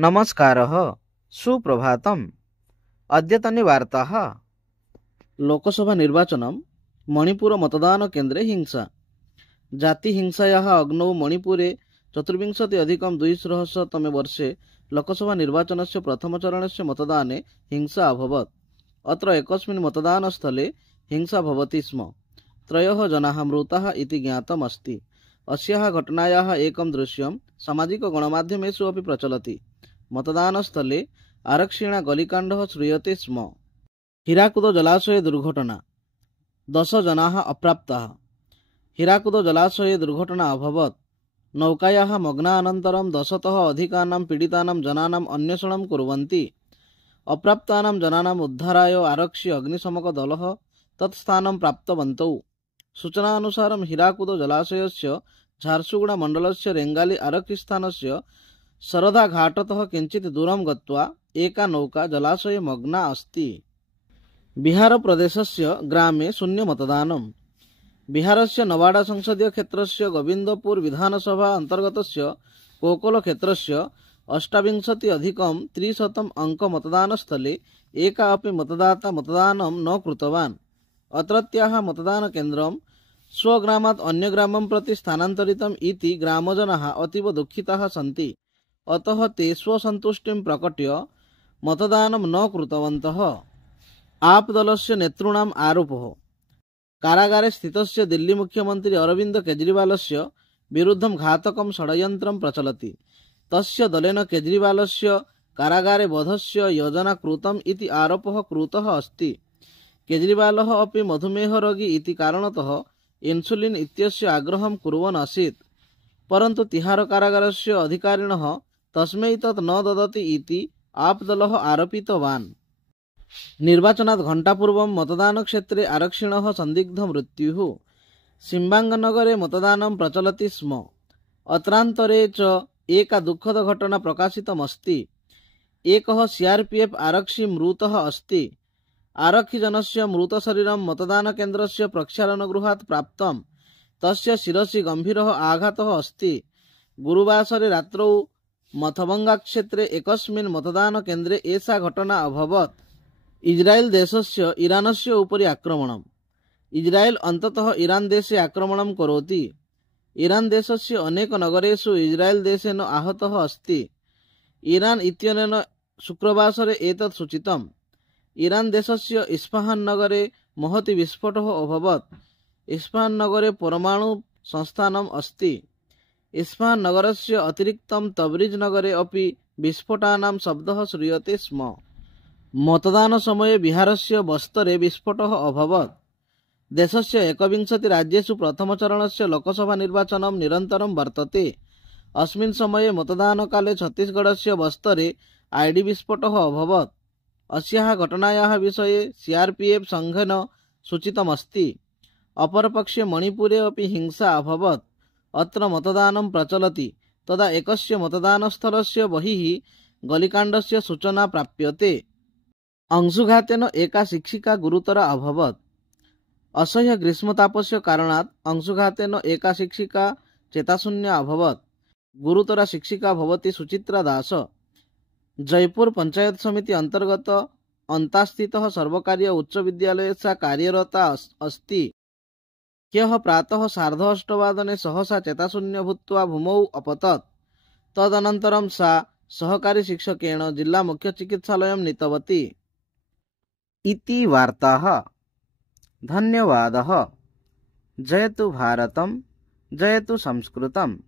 नमस्कारः सुप्रभातम्। अद्यतनी वार्ताः। लोकसभा निर्वाचनं मणिपुर मतदान केन्द्रे हिंसा। जाति हिंसायाः अग्नौ मणिपुरे 24,200 वर्षे लोकसभा निर्वाचनस्य प्रथमचरणस्य मतदाने हिंसा अभवत्। अत्र एकस्मिन् मतदानस्थले हिंसा भवति स्म। 3 जनाः मृताः इति ज्ञातम् अस्ति। अस्याः घटनायाः एकं दृश्यं सामाजिकगणमाध्यमेषु अपि प्रचलति। मतदानस्थले आरक्षिणा गोलिकाण्डः श्रूयते स्म। हीराकुद जलाशये दुर्घटना। 10 जनाः अप्राप्ताः। हीराकुद जलाशये दुर्घटना अभवत्। नौकायाः मग्नानन्तरं 10तः अधिकानां पीडितानां जनानाम् अन्वेषणं कुर्वन्ति। अप्राप्तानां जनानाम् उद्धाराय आरक्षि अग्निशमकदलः तत्स्थानं प्राप्तवन्तौ। सूचनानुसारं हीराकुद जलाशयस्य झारसुगुडा मण्डलस्य रेङ्गाली आरक्षिस्थानस्य शरदाघाटतः किञ्चित् दूरं गत्वा एका नौका जलाशये मग्ना अस्ति। बिहारप्रदेशस्य ग्रामे शून्यमतदानम्। बिहारस्य नवाडा संसदीयक्षेत्रस्य गोविन्दपुर विधानसभा अन्तर्गतस्य कोकोलक्षेत्रस्य 28,300 अङ्क मतदानस्थले एका अपि मतदाता मतदानं न कृतवान्। अत्रत्याः मतदानकेन्द्रं स्वग्रामात् अन्यग्रामं प्रति स्थानान्तरितम् इति ग्रामजनाः अतीव दुःखिताः सन्ति। अतः ते स्वसन्तुष्टिं प्रकट्य मतदानं न कृतवन्तः। आप दलस्य नेतॄणाम् आरोपः। कारागारे स्थितस्य दिल्ली मुख्यमन्त्री अरविन्द केजरीवालस्य विरुद्धं घातकं षड्यन्त्रं प्रचलति। तस्य दलेन केजरीवालस्य कारागारे वधस्य योजना कृतम् इति आरोपः कृतः अस्ति। केजरीवालः अपि मधुमेहरोगी इति कारणतः इन्सुलिन् इत्यस्य आग्रहं कुर्वन् आसीत्, परन्तु तिहार कारागारस्य अधिकारिणः तस्मै तत् न ददति इति आपदलः आरोपितवान्। निर्वाचनात् घण्टापूर्वं मतदानक्षेत्रे आरक्षिणः सन्दिग्धमृत्युः। सिम्बाङ्गनगरे मतदानं प्रचलति स्म। अत्रान्तरे च एका दुःखदघटना प्रकाशितमस्ति। एकः CRPF आरक्षी मृतः अस्ति। आरक्षिजनस्य मृतशरीरं मतदानकेन्द्रस्य प्रक्षालनगृहात् प्राप्तम्। तस्य शिरसि गम्भीरः आघातः अस्ति। गुरुवासरे रात्रौ मथबङ्गाक्षेत्रे एकस्मिन् मतदानकेन्द्रे एषा घटना अभवत्। इस्राएल् देशस्य ईरानस्य उपरि आक्रमणम्। इस्राएल् अन्ततः ईरान् देशे आक्रमणं करोति। ईरान् देशस्य अनेक नगरेषु इस्राएल् देशेन आहतः अस्ति। ईरान् इत्यनेन शुक्रवासरे एतत् सूचितम्। ईरान् देशस्य इस्फहान् नगरे महती विस्फोटः अभवत्। इस्फहान् नगरे परमाणु संस्थानम् अस्ति। इस्फहान् नगरस्य अतिरिक्तं तब्रीज नगरे अपि विस्फोटानां शब्दः श्रूयते स्म। मतदानसमये बिहारस्य बस्तरे विस्फोटः अभवत्। देशस्य 21 राज्येषु प्रथमचरणस्य लोकसभा निर्वाचनं निरन्तरं वर्तते। अस्मिन् समये मतदानकाले छत्तीसगढस्य बस्तरे आईडी विस्फोटः अभवत्। अस्याः घटनायाः विषये CRPF संघेन सूचितमस्ति। अपरपक्षे मणिपुरे अपि हिंसा अभवत्। अत्र मतदानं प्रचलति तदा एकस्य मतदानस्थलस्य बहिः गोलिकाण्डस्य सूचना प्राप्यते। अंशुघातेन एका शिक्षिका गुरुतरा अभवत्। असह्य ग्रीष्मतापस्य कारणात् अंशुघातेन एका शिक्षिका चेताशून्या अभवत्। गुरुतरा शिक्षिका भवति सुचित्रा दास। जयपुर पंचायत समिति अंतर्गत अन्तास्थितः सर्वकारीय उच्च विद्यालये सा कार्यरता अस्ति। ह्यः प्रातः 8:30 सहसा चेताशून्य भूत्वा भूमौ अपतत्। तदनन्तरं सा सहकारी शिक्षकेण जिल्ला मुख्य चिकित्सालयं नीतवती। इति वार्ताः। धन्यवादः। जयतु भारतम्, जयतु संस्कृतम्।